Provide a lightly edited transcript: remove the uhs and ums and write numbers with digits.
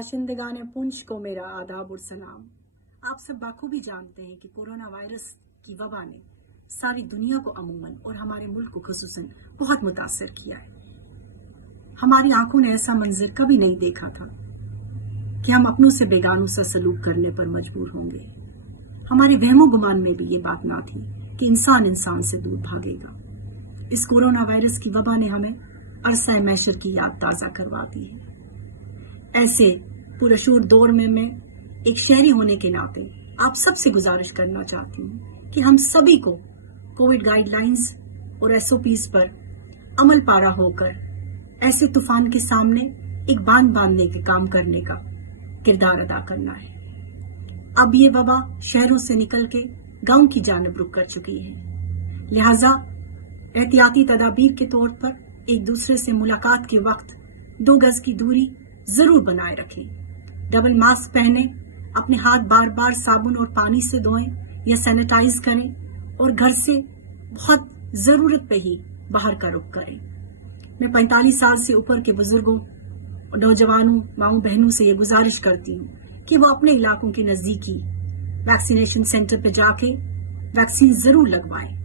باشندگان پونچھ کو میرا آداب اور سلام۔ آپ سب بخوبی جانتے ہیں کہ کورونا وائرس کی وبا نے ساری دنیا کو عموماً اور ہمارے ملک کو خصوصاً بہت متاثر کیا ہے۔ ہماری آنکھوں نے ایسا منظر کبھی نہیں دیکھا تھا کہ ہم اپنوں سے بیگانوں سے سلوک کرنے پر مجبور ہوں گے۔ ہمارے وہم و گمان میں بھی یہ بات نہ تھی کہ انسان سے دور بھاگے گا۔ اس کورونا وائرس کی وبا نے ہمیں عرصہ محشر کی یاد تازہ کروا دی ہے۔ ایسے پرشور دور میں ایک شہری ہونے کے ناطے آپ سب سے گزارش کرنا چاہتی ہوں کہ ہم سبھی کو کووڈ گائیڈ لائنز اور SOPs پر عمل پیرا ہو کر ایسے طوفان کے سامنے ایک باندھ باندھنے کے کام کرنے کا کردار ادا کرنا ہے۔ اب یہ وبا شہروں سے نکل کے گاؤں کی جانب رخ کر چکی ہے، لہذا احتیاطی تدابیر کے طور پر ایک دوسرے سے ملاقات کے وقت 2 گز کی دوری ضرور بنائے رکھیں، ڈبل ماسک پہنیں، اپنے ہاتھ بار بار صابن اور پانی سے دھوئیں یا سینیٹائز کریں اور گھر سے بہت ضرورت پہ ہی باہر کا رخ کریں۔ میں 45 سال سے اوپر کے بزرگوں اور نوجوانوں ماؤں بہنوں سے یہ گزارش کرتی ہوں کہ وہ اپنے علاقوں کے نزدیکی ویکسینیشن سینٹر پہ جا کے ویکسین ضرور لگوائیں۔